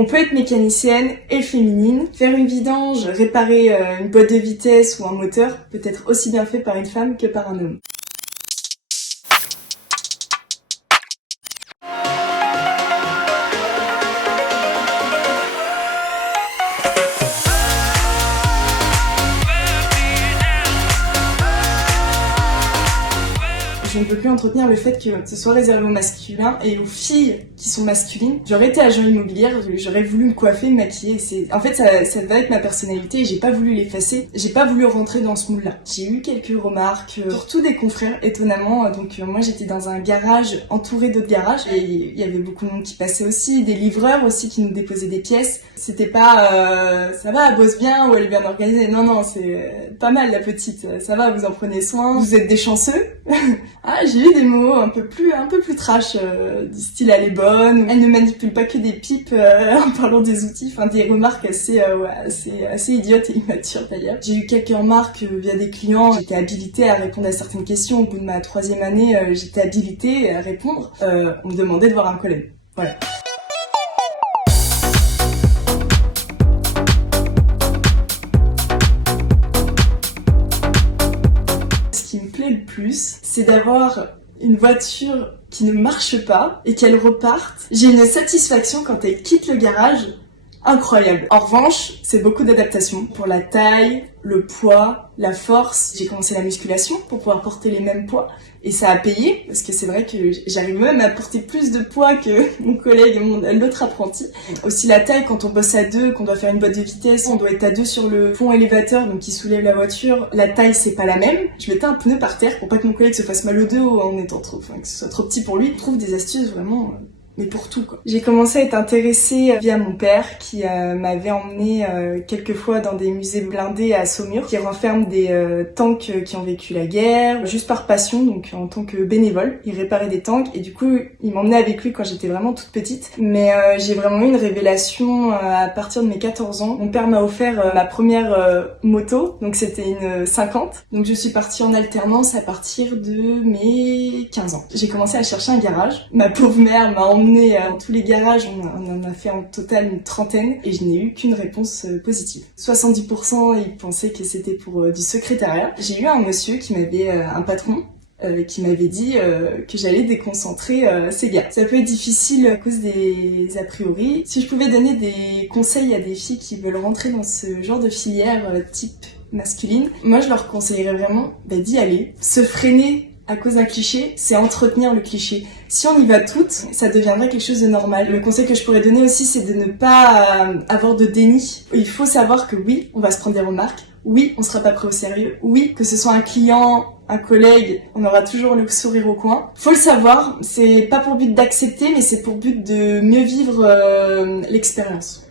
On peut être mécanicienne et féminine. Faire une vidange, réparer une boîte de vitesse ou un moteur peut être aussi bien fait par une femme que par un homme. Je ne peux plus entretenir le fait que ce soit réservé aux masculins et aux filles qui sont masculines. J'aurais été agent immobilière, j'aurais voulu me coiffer, me maquiller. En fait, ça va être ma personnalité et j'ai pas voulu l'effacer. J'ai pas voulu rentrer dans ce moule-là. J'ai eu quelques remarques, surtout des confrères, étonnamment. Donc moi, j'étais dans un garage entouré d'autres garages et il y avait beaucoup de monde qui passait aussi, des livreurs aussi qui nous déposaient des pièces. C'était pas ça va, elle bosse bien ou elle est bien organisée. Non, c'est pas mal la petite. Ça va, vous en prenez soin. Vous êtes des chanceux. Ah, j'ai eu des mots un peu plus trash, du style elle est bonne, elle ne manipule pas que des pipes en parlant des outils, enfin des remarques assez idiotes et immatures d'ailleurs. J'ai eu quelques remarques via des clients, j'étais habilitée à répondre à certaines questions. Au bout de ma 3e année, j'étais habilitée à répondre. On me demandait de voir un collègue. Voilà. Ce qui me plaît le plus, c'est d'avoir une voiture qui ne marche pas et qu'elle reparte. J'ai une satisfaction quand elle quitte le garage incroyable. En revanche, c'est beaucoup d'adaptation pour la taille, le poids, la force. J'ai commencé la musculation pour pouvoir porter les mêmes poids et ça a payé parce que c'est vrai que j'arrive même à porter plus de poids que mon collègue, l'autre apprenti. Aussi la taille, quand on bosse à 2, qu'on doit faire une boîte de vitesse, on doit être à 2 sur le pont élévateur, donc qui soulève la voiture. La taille, c'est pas la même. Je mettais un pneu par terre pour pas que mon collègue se fasse mal au dos en étant que ce soit trop petit pour lui. Je trouve des astuces vraiment... mais pour tout quoi. J'ai commencé à être intéressée via mon père qui m'avait emmenée quelques fois dans des musées blindés à Saumur qui renferment des tanks qui ont vécu la guerre, juste par passion, donc en tant que bénévole. Il réparait des tanks et du coup il m'emmenait avec lui quand j'étais vraiment toute petite. Mais j'ai vraiment eu une révélation à partir de mes 14 ans. Mon père m'a offert ma première moto, donc c'était une 50. Donc je suis partie en alternance à partir de mes 15 ans. J'ai commencé à chercher un garage. Ma pauvre mère m'a emmenée dans tous les garages, on en a fait en total une 30aine et je n'ai eu qu'une réponse positive. 70% ils pensaient que c'était pour du secrétariat. J'ai eu un monsieur qui m'avait, un patron, qui m'avait dit que j'allais déconcentrer ces gars. Ça peut être difficile à cause des a priori. Si je pouvais donner des conseils à des filles qui veulent rentrer dans ce genre de filière type masculine, moi je leur conseillerais vraiment d'y aller, se freiner à cause d'un cliché, c'est entretenir le cliché. Si on y va toutes, ça deviendrait quelque chose de normal. Le conseil que je pourrais donner aussi, c'est de ne pas avoir de déni. Il faut savoir que oui, on va se prendre des remarques. Oui, on sera pas pris au sérieux. Oui, que ce soit un client, un collègue, on aura toujours le sourire au coin. Faut le savoir, c'est pas pour but d'accepter, mais c'est pour but de mieux vivre l'expérience.